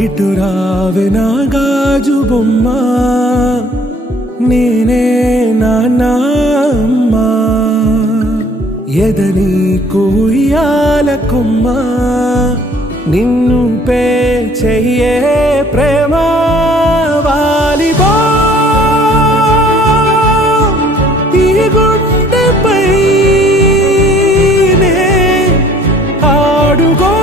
ఇటు రావే నా గాజు బొమ్మ, నేనే నాన్న అమ్మ. ఎదని కుయ్యాల కొమ్మ, నిన్ను పే చెయ్యే ప్రేమ. వాలిబా ఈ గుండెపై నే ఆడుగో,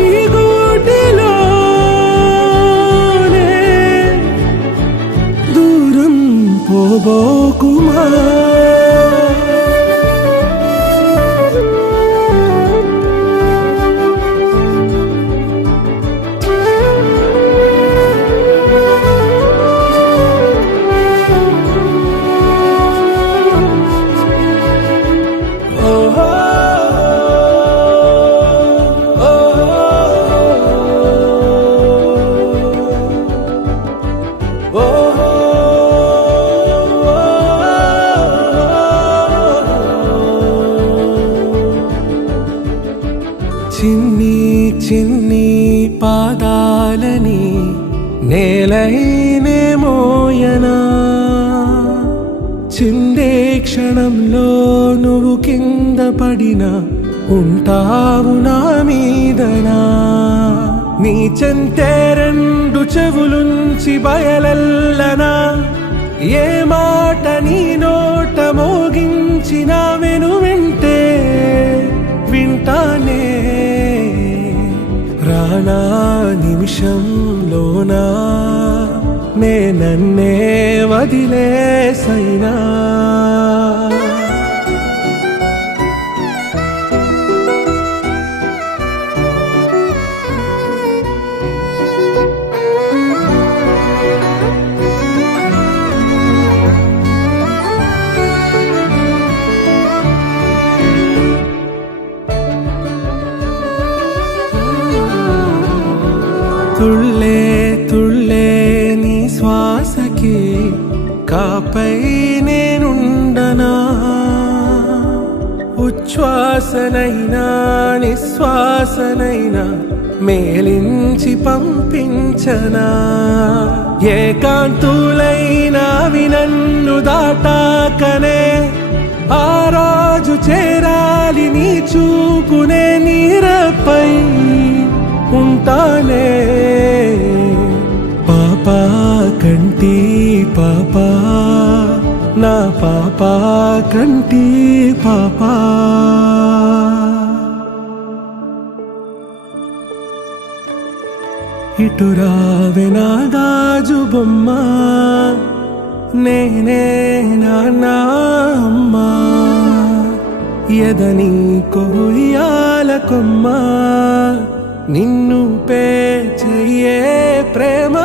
ఈ గూటిలోనే దూరం పోబోకుమా. చిన్ని చిన్ని పాదాలని నేలైనే మోయనా, చిందే క్షణంలో నువ్వు కింద పడినా ఉంటావు నా మీదనా. నీ చెంతే రెండు చెవులుంచి బయలెల్లనా, ఏ మాట నీ నోట మోగించిన వెను వింటే వింటానే. రానా నిమిషంలోనా నే నన్నే వదిలేసైనా. తుళ్ళే తుళ్ళే నీ శ్వాసకి కాపై నేనుండనా, ఉచ్ఛ్వాసనైనా నిశ్వాసనైనా మేలించి పంపించనా. ఏకాంతులైనవి నన్ను దాటాకనే ఆ రోజు చేరాలి నీ చూపునే నీరపై ఉంటానే. పాపా కంటి పాపా, నా పాపా కంటి పాపా. ఇటు రావే నా గాజు బొమ్మ, నేనే నాన్న అమ్మ. ఎదని కొయ్యాల కొమ్మ, నిన్ను పే చెయ్యే ప్రేమ.